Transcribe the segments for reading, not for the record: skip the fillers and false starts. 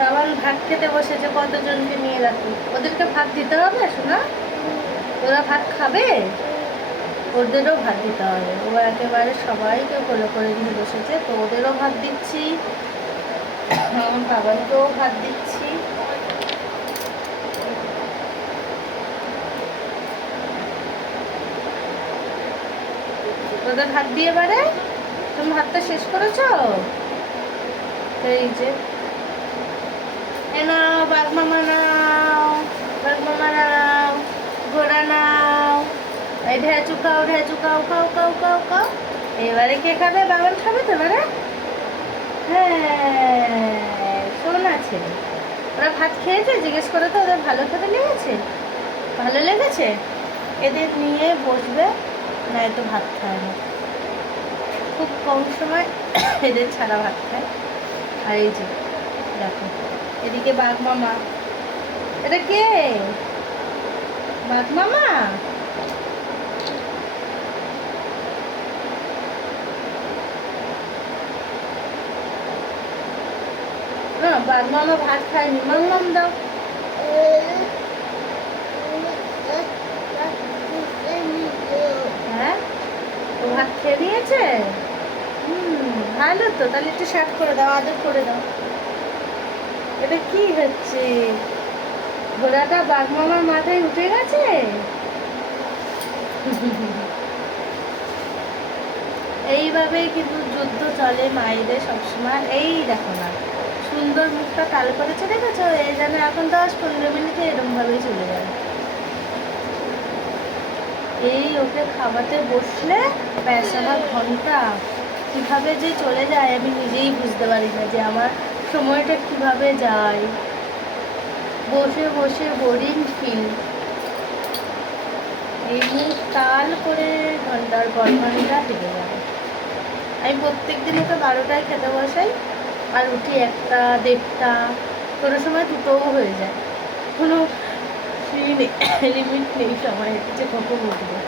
বাবান ভাত খেতে বসেছে, কতজনকে নিয়ে রাখি, ওদেরকে ভাত দিতে হবে শোনা? ওরা ভাত খাবে, ওদেরও ভাত দিতে হবে। ও একেবারে সবাইকে কোলে করে নিয়ে বসেছে, তো ওদেরও ভাত দিচ্ছি, আমার বাবাকেও ভাত দিচ্ছি। ওদের ভাত দিয়ে এবারে তুমি ভাতটা শেষ করেছো? এই যে নাও বাঘ মামা, নাও বাঘ মামা, নাও ঘোড়া, নাও এই ঢেঁচু খাও, ঢেঁচু খাও, খাও খাও খাও খাও। এবারে কে খাবে? বাবান খাবে তো এবারে? হ্যাঁ, শোনা ছেলে, ওরা ভাত খেয়েছে? জিজ্ঞেস করে তো ওদের ভালো খেতে লেগেছে? ভালো লেগেছে? এদের নিয়ে বসবে, নয়তো ভাত খায় না। খুব কম সময় এদের ছাড়া ভাত খায়। আর এই যে দেখো, এদিকে বাঘ মামা। এটা কে? বাঘ মামা? না, বাঘ মামা ভাত খায়নি। মাম দাও। হ্যাঁ, ও ভাত খেয়ে নিয়েছে। ভালো তো, তাহলে একটু শাক করে দাও, আদর করে দাও। এটা কি হচ্ছে? ঘোড়াটা বাঘ মামার মাথায় উঠে গেছে। এইভাবেই কিন্তু যুদ্ধ চলে মায়েদের সবসময়। এই দেখো না, সুন্দর মুখটা কাল করেছে, দেখেছো? এই যেন এখন 10-15 মিনিটে এরকম ভাবেই চলে যাবে। এই ওকে খাওয়াতে বসলে প্যাঁচাটা ঘন্টা কিভাবে যে চলে যায় আমি নিজেই বুঝতে পারি না, যে আমার সময়টা কিভাবে যায়। বসে বসে বোরিং ফিল। এই মুখ তাল করে ঘন্টার পর ঘন্টা হেঁটে যাবে। আমি প্রত্যেক দিন ওকে 12টায় খেতে বসাই, আর উঠি 1টা 1:30, কোনো সময় 2টোও হয়ে যায়। কোনো লিমিট নেই সময়ের, যে কখন উঠবে।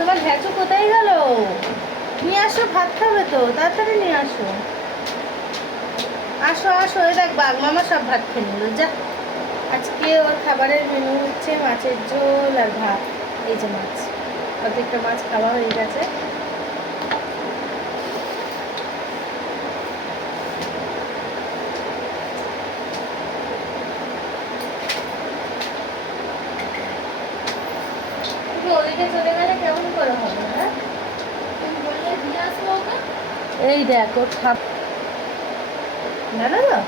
তোমার হ্যাচু কোথায় গেল? নিয়ে আসো, ভাত খাবে তো, তাড়াতাড়ি নিয়ে আসো। আসো আসো, এই দেখ বাঘ মামা সব ভাত খেয়ে নিল। যা, আজকে ওর খাবারের মেনু হচ্ছে মাছের ঝোল আর ভাত। এই যে মাছ, অর্ধেকটা মাছ খাওয়া হয়ে গেছে। ওদিকে চলে গেলে কেমন করে হবে? হ্যাঁ, এই দেখ ওর জানো তো,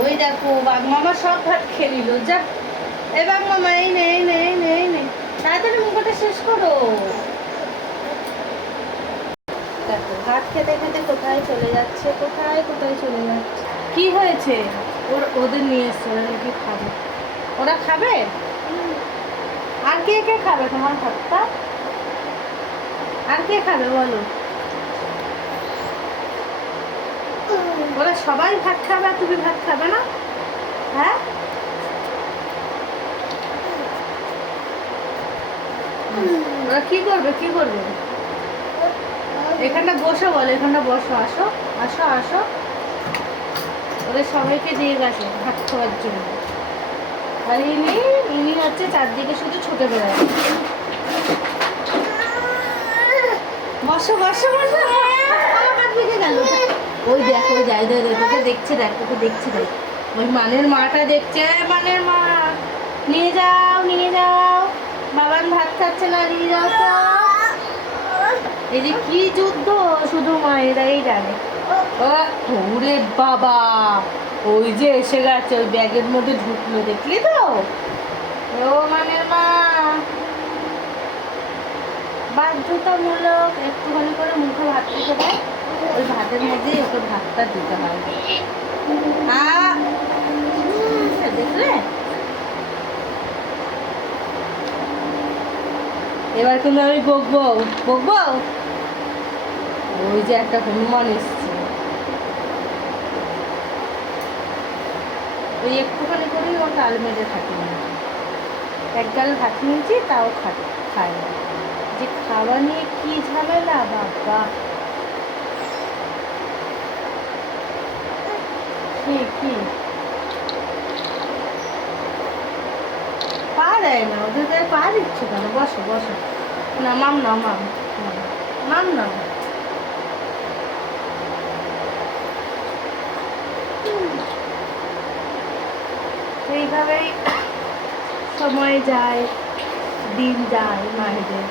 ওই দেখো বাঘ মামা সব ভাত খেয়ে নিল। যা, এই বাঘ মামা, এই নে এই নে এই নে এই নে, তাড়াতাড়ি মুখটা শেষ করো। দেখো ভাত খেতে খেতে কোথায় চলে যাচ্ছে, কোথায় কোথায় চলে যাচ্ছে। কি হয়েছে? ওদের নিয়ে এসছে, ওরা নাকি খাবে। ওরা খাবে? আর কে কে খাবে তোমার ভাতটা? আর কে খাবে বলো? ওরা সবাই ভাত খাবে আর তুমি ভাত খাবে না? হ্যাঁ, ওরা কি করবে কি করবে? এখানটা বসো বলো, এখানটা বসো, আসো আসো আসো। ওদের সবাইকে দিয়ে গেছে ভাত খাওয়ার জন্য। আর ইনি হচ্ছে চারদিকে শুধু ছুটে বেড়ায়। বসো বসো বসো। হাত ভেঙে গেল। ওই দেখ, ওই যাই তোকে দেখছে, দেখ তোকে দেখছে, দেখ ওই মানের মাটা দেখছে। মানের মা, নিয়ে যাও নিয়ে যাও, বাবান ভাত খাচ্ছে না, নিয়ে যাও তো। এই যে কি যুদ্ধ, শুধু মায়েরাই জানে। ওরে বাবা, ওই যে এসে গেছে, ওই ব্যাগের মধ্যে ঢুকলো, দেখলি তো? ও মানের মা, বাধ্যতামূলক একটুখানি করে মুখে ভাত দিতে দেয়, ওই ভাতের মধ্যেই ওকে ভাতটা দিতে হয়। দেখলে, এবার কিন্তু আমি বকবো বকবো। ওই যে একটা হনুমান এসছে, ওই একটুখানি করেই ও তাল মেরে থাকে না। এক গাল ভাত নিয়েছি তাও খায় না, যে খাবে বাবা নিয়ে কি ঝামেলা বাবা। কি পা দেয় না, ওদের পা দিচ্ছে কেন? বসো বসো, না মাম নাও, মাম মাম নাও। এইভাবেই সময় যায়, দিন যায় মায়েদের।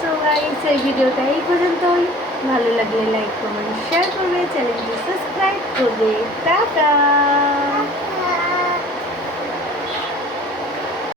সো গাইস, এই ভিডিওটা এই পর্যন্তই। ভালো লাগলে লাইক কমেন্ট শেয়ার করবে, চ্যানেলটি সাবস্ক্রাইব করবে। টাটা।